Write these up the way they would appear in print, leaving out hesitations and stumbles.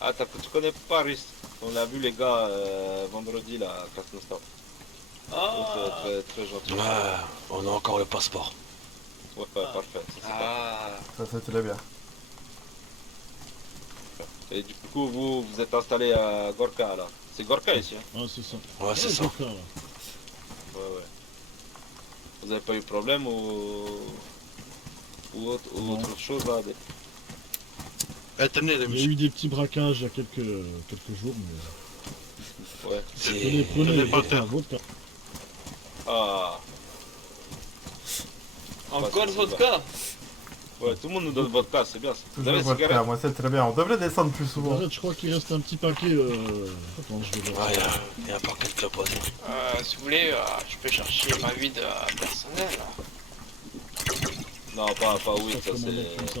Ah, tu connais Paris? On l'a vu les gars vendredi là à Krasnostar. Oh, Ah, très gentil. Ouais, on a encore le passeport. Ouais, parfait. Ça, c'est parfait. ah. Ça c'est très bien. Et du coup, vous êtes installé à Gorka là. C'est Gorka ici, hein? Ah, c'est ça. Ouais, c'est ça. Gorka, là. Ouais. Vous avez pas eu de problème ou Non. autre chose là? Tenez, les Il y a monsieur. eu des petits braquages il y a quelques jours, mais... Ouais. Prenez, C'est... prenez, pas vodka, vodka. Ah. Encore c'est vodka? Ouais, tout le monde nous donne votre cas, c'est bien. Vous Toujours avez la vodka, cigarette? moi c'est très bien. On devrait descendre plus souvent. Arrête, je crois qu'il reste un petit paquet. Attends, je vais voir. Ouais, y a un paquet de clopes, vas-y. Si vous voulez, je peux chercher ma vide personnelle. Non, pas oui, Ça ça commande c'est... comme ça.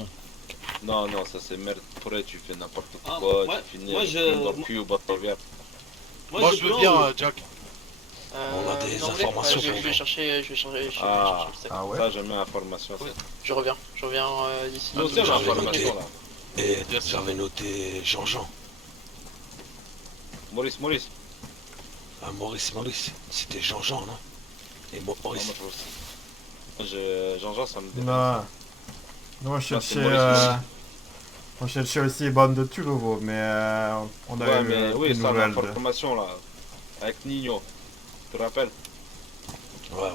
Non, ça c'est merde. Pourquoi tu fais n'importe Ah, quoi, moi- tu finis moi, dans le cul au bord de rivière. Moi, je veux bien, Jack. On a des non, informations je sur vais vous. chercher, je vais chercher Ah. le sac. Ah ouais. Ça, j'aime bien l'information. Oui. Je reviens d'ici. Nous aussi, on a j'avais l'information noté. là. Et j'avais noté Jean-Jean. Maurice. Ah, Maurice. C'était Jean-Jean, non? Et Non, Maurice. moi, Jean-Jean, ça me dérange. Non. Nous on cherchait aussi Bande de Tulovo, mais on a Ouais, eu mais oui, une ça, nouvelle. l'information là. Avec Nino. Tu te rappelles? Ouais.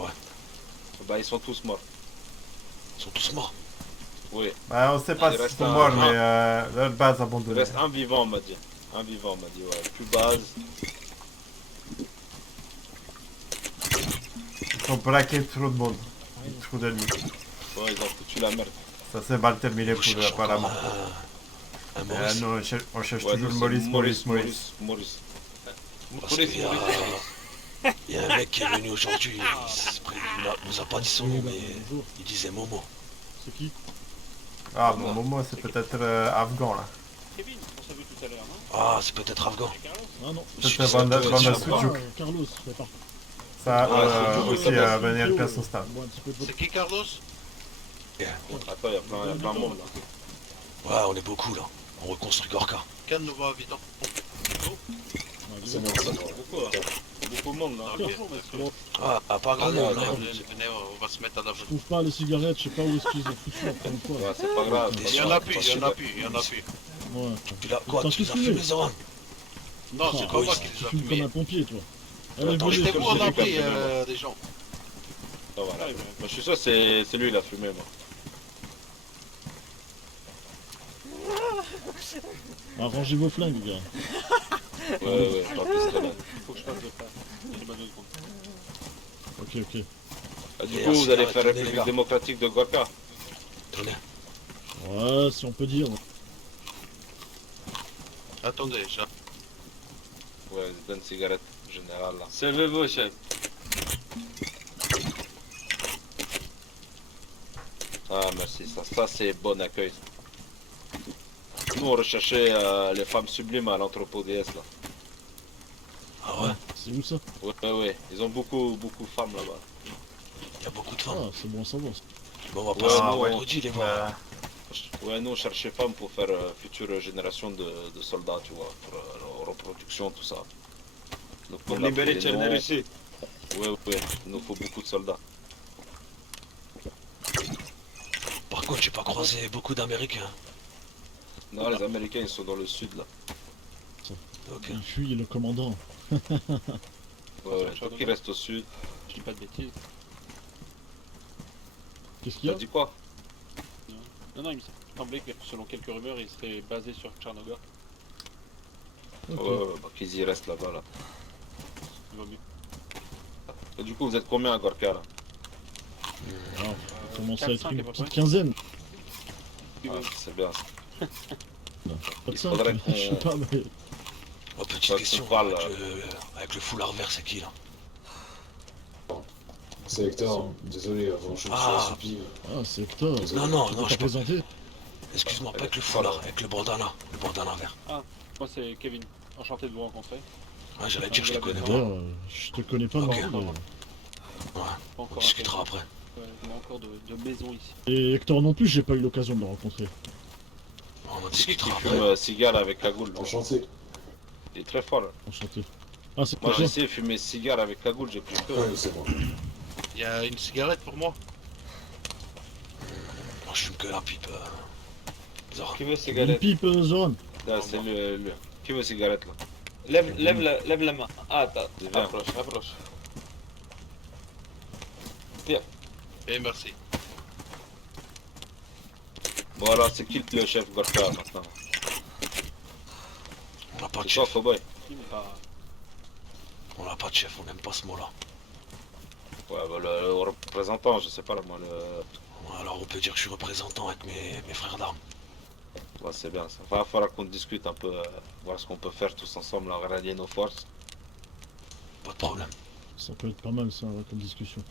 Bah, ils sont tous morts. Ils sont tous morts. Oui. Bah, on sait pas Il si reste c'est un- mort, mais leur base Il abandonnée. reste un vivant, on m'a dit. Ouais. Plus base. Ils ont braqué trop de monde. Trop d'ennemis. Ouais, ils ont foutu la merde. Ça s'est mal terminé Vous pour eux cherchez encore apparemment. un Maurice. Nous on cherche Ouais, toujours nous, Maurice. Maurice. Parce qu'il y a un mec qui est venu aujourd'hui, il nous a pas dit son nom, mais Bonjour. il disait Momo. C'est qui? Ah, bon, Momo, c'est peut-être afghan là. Kevin, on s'est vu tout à l'heure, non? Ah, c'est peut-être afghan. C'est Carlos? Ah non. Je suis Peut-être sûr Vanda que c'est afghan. Sujuk. Carlos, fait pas. Ça Ouais, c'est aussi toujours ça, venir le son stade. Bois un petit peu de C'est vodka. qui, Carlos? Attends, il y a plein de monde là. Ouais, on est beaucoup là. On reconstruit Gorka. Quel nouveau habitant? Ah, dis C'est donc. bon, ça va beaucoup, hein. Beaucoup de monde là. Bonjour, monsieur. Ah, pas grand monde là. Venez, on va se mettre à la Je trouve pas les cigarettes, je sais pas où est-ce qu'ils ont foutu encore une fois. Ouais, c'est pas grave. Il y en a plus, Ouais. Tu l'as quoi? T'as Tu tous l'as fumé? fumé, Zoran? Non, c'est Ah, pas oui, moi c'est- qui les Tu ai fumes comme fumés. un pompier, toi. Allez, Attends, volez, je t'ai comme Vous, on ça. a j'ai pris fait des gens. Ah, voilà. Moi, je suis sûr que c'est lui qui a fumé, moi. Arrangez vos flingues, les gars. Ouais, pas pistolet. Faut que je fasse de ça. J'ai mal de compte. Ok. Ah, du Et coup, vous ainsi, allez là, faire tenez, les République gars. démocratique de Gorka. Tenez. Ouais, si on peut dire. Attendez, Ouais, c'est bonne cigarette générale là. Servez-vous, chef. Ah, merci, ça c'est bon accueil. Nous, on recherchait les femmes sublimes à l'entrepôt DS là. Ah ouais? C'est où ça? Ouais, ils ont beaucoup de femmes là-bas. Il y a beaucoup de Ah, femmes. c'est bon à savoir. Bon, on va Ouais, passer ah, le ouais. vendredi les voir. Ouais, nous on cherchait femmes pour faire future génération de soldats, tu vois, pour la reproduction, tout ça. Donc, Pour on a libérer pris les Tcherné noms. Russie. Ouais, il nous faut beaucoup de soldats. Par contre, j'ai pas croisé beaucoup d'Américains. Non, les Américains ils sont dans le sud là. Ok. Il fuit le commandant. Ouais, donc ils restent au sud. Je dis pas de bêtises. Qu'est-ce qu'il y T'as a? dit quoi? Non, il me semblait que selon quelques rumeurs, il serait basé sur Tchernobyl. Ok. Ouais, bah, qu'ils y restent là-bas là. Il vaut mieux. Et du coup, vous êtes combien à Gorka là? Alors, on commence à 4-5 être une à peu petite près. quinzaine. Ah, c'est bien. Pas de Il 5, faudrait qu'on- je sais pas, mais... Oh, petite Ça, question, tu parles, avec le foulard vert, c'est qui là? C'est Hector, désolé, avant je me suis Ah. assoupi. Ah, c'est Hector. Non, non, Tu non, peux je t'as présenté? Excuse-moi, pas avec le foulard, avec le bandana vert. Moi, c'est Kevin. Enchanté de vous rencontrer. Ouais, j'allais dire, je les connais pas. D'ailleurs, je te connais pas, Ok. Marco, Ouais, d'ailleurs. Pas on encore discutera après. Ouais, on a encore de maisons ici. Et Hector non plus, j'ai pas eu l'occasion de le rencontrer. On en C'est qui discutera fume après. cigare avec cagoule là? Enchanté. Il est très fort là. Enchanté. Ah, c'est Moi pour j'ai toi. essayé de fumer cigare avec cagoule, j'ai pris peur. Ouais, c'est bon. Il y a une cigarette pour moi. Moi, je fume que la pipe. Zora. Qui veut Une cigarette? pipe, Zoran. Là, c'est le... Qui veut cigarette là? Lève la main. Ah, attends, C'est bien. approche. Et merci. Bon alors c'est qui le chef Gorka maintenant? On n'a pas de C'est toi chef. Cowboy? On n'a pas de chef, on n'aime pas ce mot-là. Ouais bah le représentant, je sais pas là moi le... Alors on peut dire que je suis représentant avec mes frères d'armes. Ouais, c'est bien ça. Va falloir qu'on discute un peu, voir ce qu'on peut faire tous ensemble, là, rallier nos forces. Pas de problème. Ça peut être pas mal, ça, ouais, comme discussion.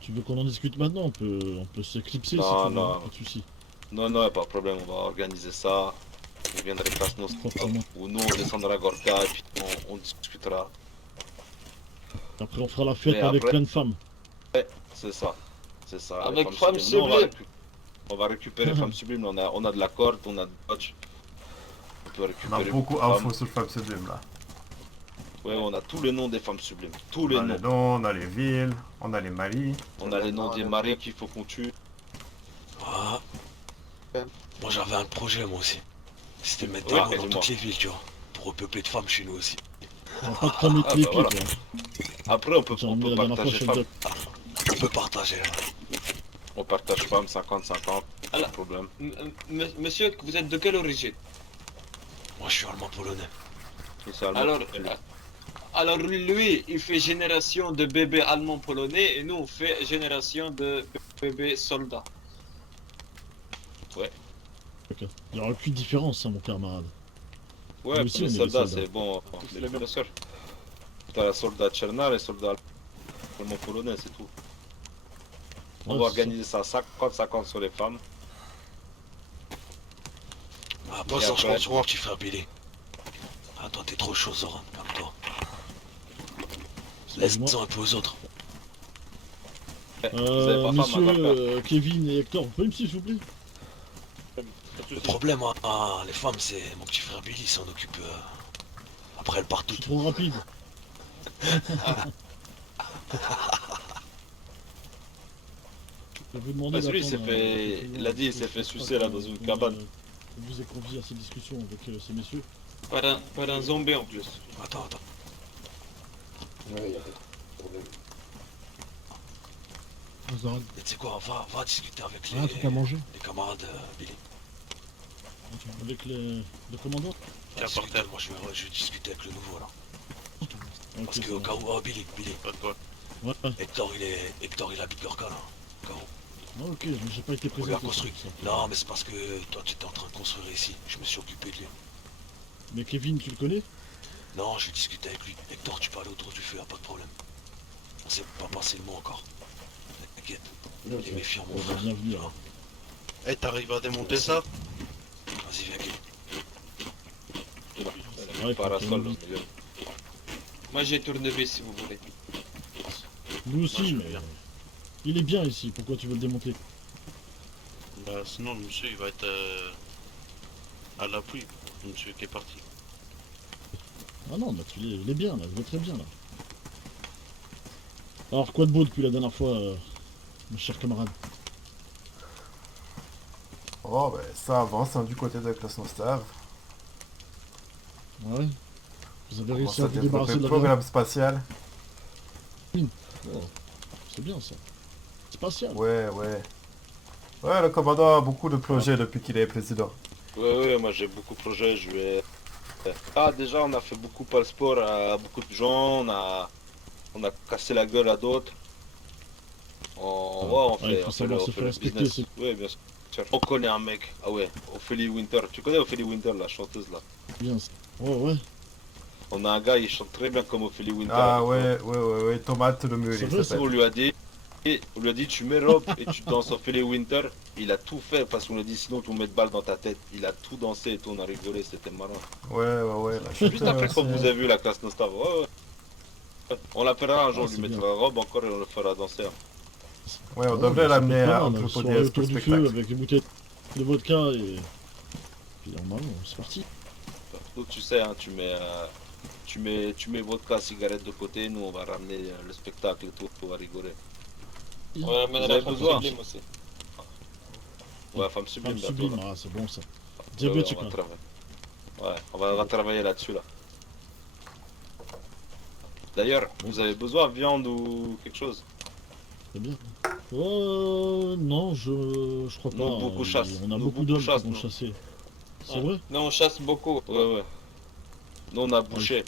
Tu veux qu'on en discute maintenant? On peut s'éclipser si Non, tu veux, non. hein, pas de soucis. Non, non, pas de problème, on va organiser ça. On viendrait place nos Proprement. ou nous on descendra à Gorka et puis on discutera. Après, on fera la fête Mais avec après- plein de femmes. C'est ça. C'est ça. Avec les femmes sublimes. Nous, sublimes. on va récupérer femmes sublimes, on a de la corde, on a de dodge. On peut On a récupérer beaucoup de femmes. d'infos sur le Fab Sublime là. Ouais, on a tous les noms des femmes sublimes. Tous On les a les noms. noms, on a les villes, on a les maris. On a les noms des maris qu'il faut qu'on tue. Ah. Ouais. Moi j'avais un projet moi aussi. C'était de mettre des Ouais, mots dans dis-moi. toutes les villes, tu vois. Pour repeupler de femmes chez nous aussi. On va pas te cramer Ah, les bah, pieds, voilà. quoi. Après, J'en ai on mis peut la dernière fois partager chez femmes. le On peut partager. Là. On partage femmes 50-50. Pas de Alors. problème. Monsieur, vous êtes de quelle origine? Moi je suis allemand-polonais. Et c'est allemand. Alors lui, il fait génération de bébés allemands polonais et nous on fait génération de bébés soldats. Ok. Il y aura aucune différence, hein, mon camarade. Ouais, Nous pour aussi, les on est des soldats, soldats. c'est bon. C'est Mais la même. bien sûr. T'as la soldat Tchernar et les soldats allemands polonais, c'est tout. On Ouais, va c'est ça. organiser ça 50-50 sur les femmes. Ah, Et moi ça je après- compte sur mon petit frère Billy. Ah toi t'es trop chaud Zoran, calme-toi. Laisse-en un peu aux autres. Vous avez pas femme à Messieurs Gorka. Kevin et Hector, vous pouvez me suivre, s'il vous plaît? Le problème, les femmes, c'est mon petit frère Billy s'en occupe. Après, elles partent Je suis toutes. trop rapide. Je vais vous demander Parce que lui, il s'est d'attendre, fait- quelques il a dit, il secondes, s'est fait parce que sucer, là, dans une cabane. Je vous ai convié à cette discussion avec ces messieurs. Par un zombie en plus. Attends. Ouais, y a pas de problème. Zoran, Et tu sais quoi, va discuter avec un truc à manger? les camarades Billy. Avec le commandant? Va Tiens, discuter, portable. moi je vais discuter avec le nouveau là. Ok, Parce que ça au va. cas où, oh Billy, Pas de quoi. Ouais, ouais. Hector il habite Gorka là. Au cas où. Ah, ok, mais j'ai pas été On lui a présent. construit. Non mais c'est parce que toi tu étais en train de construire ici. Je me suis occupé de lui. Mais Kevin, tu le connais? Non, je vais discuter avec lui. Hector, tu peux aller autour du feu, y'a pas de problème. On s'est pas passé le mot encore. T'inquiète, Ok. il est méfiant mon Bon, bah, frère. bienvenue. hein. Eh, t'arrives à démonter ça? Vas-y, viens Guy. Ouais, Parasol, faut là, qu'on- au milieu. Moi j'ai tournevis si vous voulez. Nous aussi, Moi, je mais veux bien. il est bien ici. Pourquoi tu veux le démonter? Bah, sinon, le monsieur, il va être à l'appui. Le monsieur qui est parti. Ah non, bah il est bien là, il est très bien là. Alors, quoi de beau depuis la dernière fois, mon cher camarade? Oh, ben ça avance hein, du côté de Classe Nostave. Ouais. Vous avez On réussi commence à à vous débarrasser développer de le la programme spatial. Oh, c'est bien ça. Spatial. Ouais. Ouais, le commandant a beaucoup de projets depuis qu'il est président. Ouais, moi j'ai beaucoup de projets, je vais... Ah, déjà, on a fait beaucoup par le sport à beaucoup de gens, on a cassé la gueule à d'autres. On il faut savoir se fait faire le respecter, business. c'est- Ouais, bien sûr. On connaît un mec, ah ouais, Ophélie Winter. Tu connais Ophélie Winter, la chanteuse là? Bien ça. Ouais. On a un gars, il chante très bien comme Ophélie Winter. Ah ouais, Tomate le mur, C'est il vrai, s'appelle. On lui a dit tu mets robe et tu danses Ophélie Winter. Il a tout fait parce qu'on lui a dit sinon tu mets de balle dans ta tête. Il a tout dansé et tout, on a rigolé, c'était marrant. Ouais, la Juste chanteuse après quand aussi, vous hein. avez vu la classe Nostar, ouais. On l'appellera un jour, Ah, on lui c'est mettra robe encore et on le fera danser. Ouais, on Ouais, devrait mais l'amener c'est pas à mal, Anthropo soirée DS autour pour du spectacle. feu avec des bouteilles de vodka et Puis normalement, c'est parti. Donc tu sais, hein, tu mets vodka, cigarette de côté, nous on va ramener le spectacle et tout, on va rigoler. On va ramener Vous la avez femme besoin. sublime aussi. Ouais, femme sublime, Femme bientôt, sublime, là. ah c'est bon ça. Ouais, ouais, Diabétique on va là. travailler. Ouais, on va travailler là-dessus là. D'ailleurs, vous avez besoin de viande ou quelque chose? C'est bien. Non, je crois pas. Nous, beaucoup chassent. On a Nous, beaucoup beaucoup d'hommes qui chassent, vont nous. chasser. C'est Ouais. vrai? Nous on chasse beaucoup. Ouais, ouais. Nous on a bouché.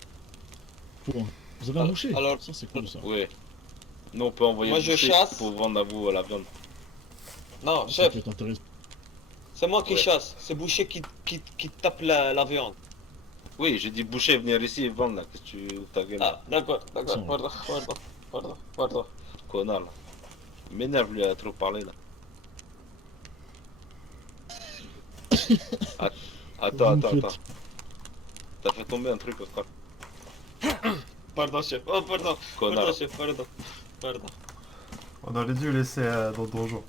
Vous avez un boucher? Alors- Ça c'est cool ça. Ouais. Nous on peut envoyer Moi, je boucher chasse. pour vendre à vous la viande. Non, Ça chef, peut être intéressant. c'est moi qui Ouais. chasse. C'est Boucher qui tape la viande. Oui, j'ai dit boucher, venir ici et vendre là. Qu'est-ce que tu ta gueule là, Ah, d'accord, d'accord. Ça. Pardon. connard là. Il m'énerve lui à trop parler là. Attends. Vous me faites- T'as fait tomber un truc Oscar. Pardon, chef. Oh, pardon. Connard. Pardon, chef. Pardon. On aurait dû laisser dans le donjon.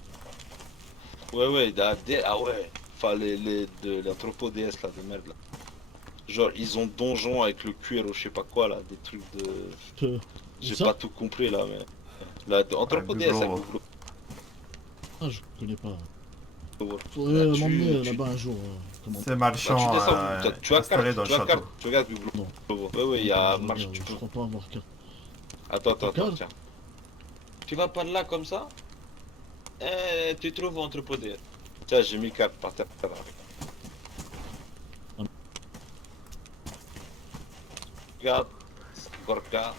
Ouais, ah ouais. Enfin l'entrepôt DS là, de merde là. Genre ils ont donjon avec le cuir ou je sais pas quoi là, des trucs de... Euh, J'ai ça pas tout compris là mais... Là, entrepôt DS avec Google. Google. Ah, je connais pas. Là, Faudrait tu- m'emmener tu- là-bas un jour. Comment C'est Bah, Marchand tu descends, tu as installé carte, dans le tu as château. carte, tu regardes Google. Ouais, il y a marche, tu Je peux... crois pas avoir carte. Attends, Carte tiens. Tu vas par là comme ça et tu trouves entrepôt. Tiens, j'ai mis carte par terre. Regarde, Gorka,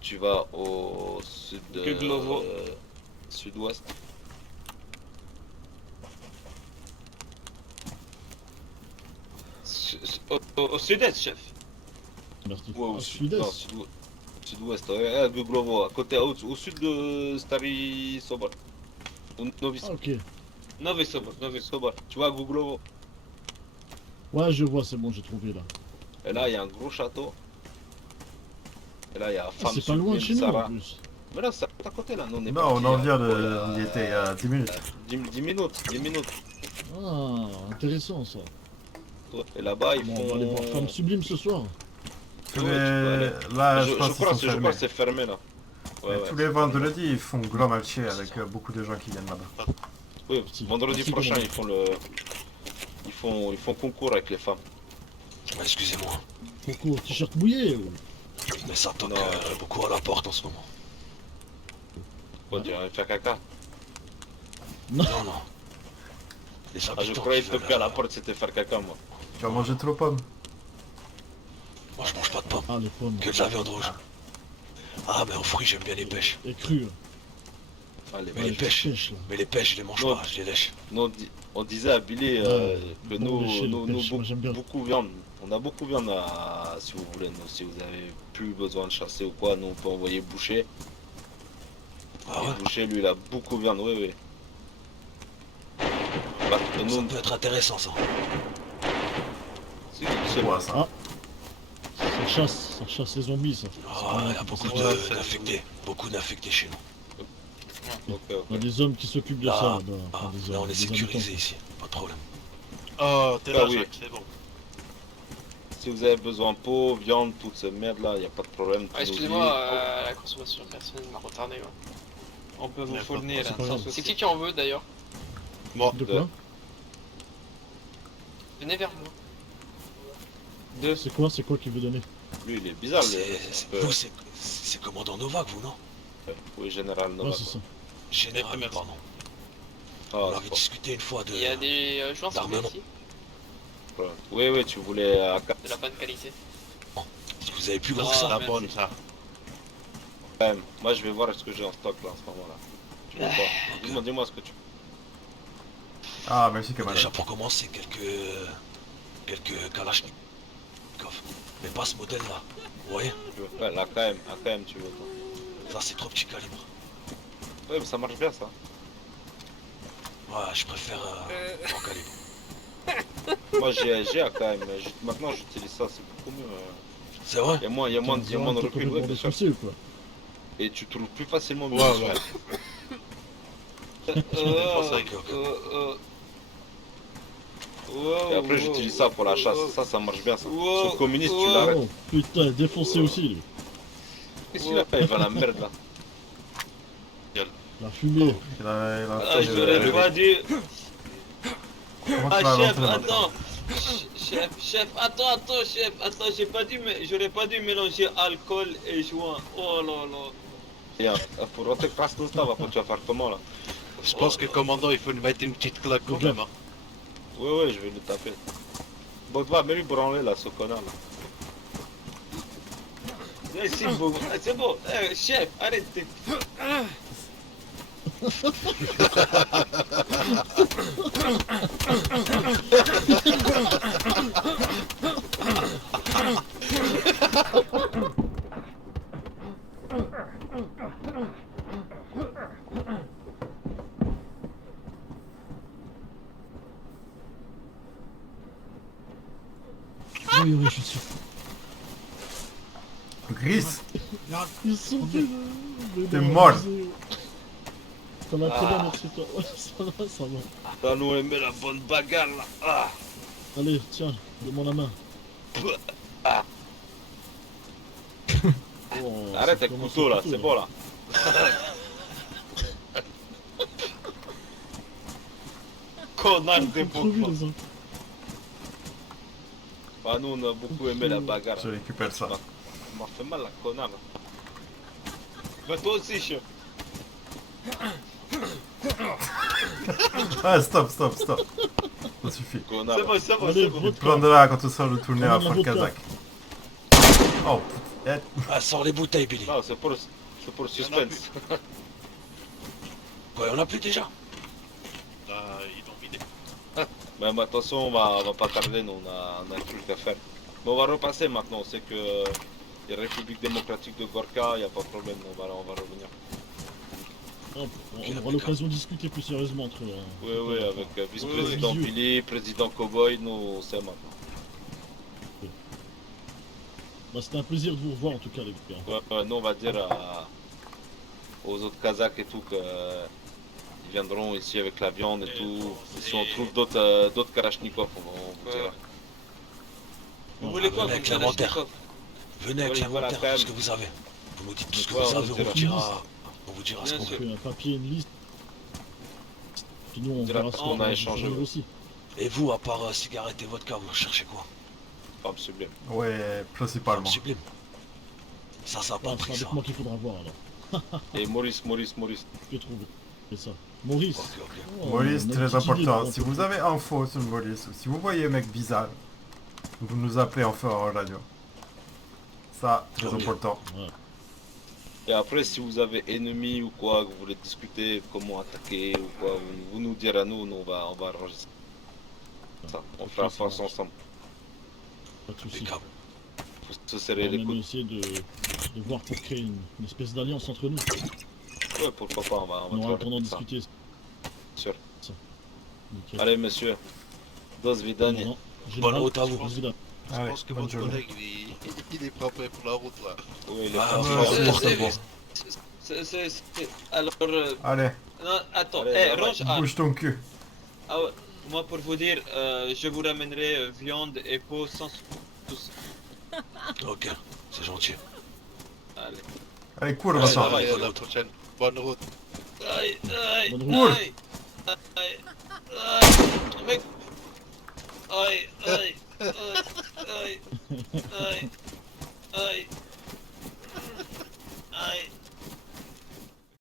tu vas au sud... Guglovo. Sud-ouest. Au sud-est, chef. Merci. Ouais, au Ah, sud, non, sud-est. sud-ouest, ouais, Guglovo, à côté, au sud de Stari Sobor. Ou Novi Ah, ok. Novi Sobor. Sobor. Tu vois, Guglovo. Ouais, je vois, c'est bon, j'ai trouvé là. Et là, il y a un gros château. Et là, il y a Ah, femme c'est pas loin de chez nous en Sarah. plus. Mais là, c'est à côté là. Nous, on est Non, parti, on en vient pour de... On y était il y a 10 minutes. 10 minutes, 10 minutes. Ah, intéressant ça. Et là-bas, ils Bon, font... on va aller voir Femme Sublime ce soir. Tous Ouais, les... tu peux aller. Là, je je pense qu'ils crois, sont je crois fermés. que c'est fermé là. Ouais, Mais ouais. tous les vendredis, ils font grand marché avec beaucoup de gens qui viennent là-bas. Oui, Si. vendredi Si, prochain, comment- ils font le... Ils font concours avec les femmes. Excusez-moi, Concours t-shirt mouillé. mais ça toque Non. beaucoup à la porte en ce moment. Quoi, tu vas faire caca? Non. Les Ah, je habitants croyais qui que veulent, toquer à la porte, c'était faire caca, moi. Tu vas manger trop pommes. Moi je mange pas de pommes, Ah, les pommes. que de la viande rouge. Ah mais aux fruits j'aime bien les pêches. Et cru. Allez, Mais Ouais, les je pêches. pêche, là. Mais les pêches je les mange Non. pas, je les lèche. nous, on disait à Billy que bon lécher, nous, le pêche, moi, j'aime bien. beaucoup de viande. On a beaucoup de viande si vous voulez. Nous, si vous avez plus besoin de chasser ou quoi, nous on peut envoyer boucher. Ah Et ouais, boucher, lui, il a beaucoup de viande, oui. Bah, et ça nous, peut être intéressant ça. c'est Quoi, ça? Ça chasse les zombies ça. Ah, il y a beaucoup Ouais, c'est- d'infectés chez nous. Ok, Il y a ok. des hommes qui s'occupent de Là, ça là-bas. Ah, Enfin, des là hommes, on est des sécurisé habitants. ici, pas de problème. Oh, t'es là, Ah oui. Jacques, c'est bon. Si vous avez besoin de peau, viande, toute cette merde là, y a pas de problème. Ah, excusez-moi, la consommation personnelle m'a retardé. Ouais. On peut vous D'accord. fournir C'est un pas sans grave. C'est souci. qui en veut d'ailleurs? De quoi? Venez vers moi. C'est quoi qui veut donner? Lui, il est bizarre, Vous c'est commandant Novak vous non? Oui, général Ouais, Novak. c'est ça. Général, Merci. pardon. Ah, On c'est avait pas discuté une fois de... Il y a des joints sur D'armement. ici, de problème. Oui, tu voulais à de la bonne qualité. Si vous avez plus gros que Ah, ça, La merci. bonne, ça. quand même. Moi, je vais voir ce que j'ai en stock là en ce moment là. Tu veux pas? Dis-moi ce que tu Ah, merci Kamal. déjà pour commencer, quelques Kalachnikov. Mais pas ce modèle là, vous voyez? veux. Ouais, l'AKM, tu veux quoi? Ça c'est trop petit calibre. Ouais, mais ça marche bien ça. Ouais, je préfère grand calibre. Moi, j'ai AKM, mais maintenant j'utilise ça, c'est beaucoup mieux. C'est vrai? Il y a moins de recul, ouais, bien sûr. ou quoi? Et tu trouves plus facilement Ouais, munitions. ouais. Ok, ok. Et après, j'utilise ça pour la chasse. Ça marche bien, ça. Wow. Sur communiste, tu Wow. l'arrêtes. Oh, putain, défoncé aussi, lui. Qu'est-ce qu'il a fait? Il va la merde, là. La fumée. Il a Ah, fait, j'aurais pas dû. Comment tu Ah, vas chef, rentrer maintenant? attends. Chef, attends, chef. Attends, j'aurais pas dû mélanger alcool et joint. Oh là là. Et pour rentrer Krasnostav, après, tu vas faire comment, là? Je pense que le commandant il faut lui mettre une petite claque quand même. Hein. Ouais, je vais le taper. Bon, va, mets-lui branler, là, ce connard, là. C'est bon. Chef, arrêtez. Oui, je suis sûr. Gris, Ils sont T'es mort. Ça va très bien, merci toi. Ouais, ça va. Ça nous aimait la bonne bagarre, là. Ah. Allez, tiens, donne-moi la main. Ah. Oh, Arrête ça avec le commence couteau, au là, c'est bon, là. Connard de Ils sont crevés, bon. les uns. Ah, nous, on a beaucoup aimé la bagarre. je récupère ça. Ça m'a fait mal, la connard, là. Bah, toi aussi, chef. Ah, stop. Ça suffit. Connard. C'est bon. Allez, Tu vodka. prendras quand tu seras retourné à Commande la Fort vodka. Kazakh. Oh, putain. Ah, sors les bouteilles, Billy. Non, c'est pour le suspense. Quoi, on a plus déjà? Là, ils l'ont vidé. Mais attention, on va pas tarder, nous, on a un truc à faire. Mais on va repasser maintenant, on sait que la République démocratique de Gorka, il n'y a pas de problème, on va revenir. Hop, on aura l'occasion de discuter plus sérieusement entre. Oui, avec vice-président Oui. Billy, président Cowboy, nous, on sait maintenant. Bah, c'était un plaisir de vous revoir en tout cas, les gars. Ouais, nous, on va dire aux autres Kazakhs et tout que ils viendront ici avec la viande et tout. Et si on trouve d'autres Kalachnikov, on vous dira. Vous voulez quoi Avec comme l'inventaire. Kalachnikov? Venez avec Oui, voilà, l'inventaire, quand tout ce même. que vous avez. Vous nous dites tout ce que Ouais, vous on avez, vous on vous dira. dira ce Bien qu'on sûr. veut. Un papier, une liste. Puis nous, on dira verra ce ce qu'on a va échangé, faire ouais. aussi. Et vous, à part cigarette et vodka, vous cherchez quoi? Femme sublime. Ouais, principalement. Sublime. Ça a pas Ah, pris c'est ça. avec moi qu'il faudra voir alors. Et Maurice. Je trouve. C'est ça. Maurice. Ok. Oh, Maurice, on a une très petite idée important. de Si vous avez info sur Maurice, ou si vous voyez un mec bizarre, vous nous appelez enfin en radio. Ça, très Ok. important. Ouais. Et après, si vous avez ennemi ou quoi, que vous voulez discuter comment attaquer ou quoi, vous nous direz à nous, on va arranger ça. On fera Ok, ça face marche. ensemble. Pas de soucis. Impeccable. Faut se On serrer va les même coudes. essayer de voir pour créer une espèce d'alliance entre nous. Ouais, pourquoi pas, on va On aura le temps d'en travailler ça. discuter. Sûr. Ça. Nickel. Allez, monsieur. Dos vidani. Non, Bonne route à vous. Évidemment. Je Allez, pense que bonne votre journée. collègue il est pas prêt pour la route là. Oui, il est Ah, pas ouais, sûr. c'est pour ça, bon. Alors, Allez, non, attends, Allez, range arme. bouge ton cul. Ah ouais, moi pour vous dire, je vous ramènerai viande et peau sans souci. Ok, c'est gentil. Allez. Allez, cours, Allez, Vincent. va. Allez, à la prochaine. Bonne route. Aïe, aïe, Bonne route. aïe, aïe, aïe, mec. Aïe, aïe, aïe, aïe, aïe.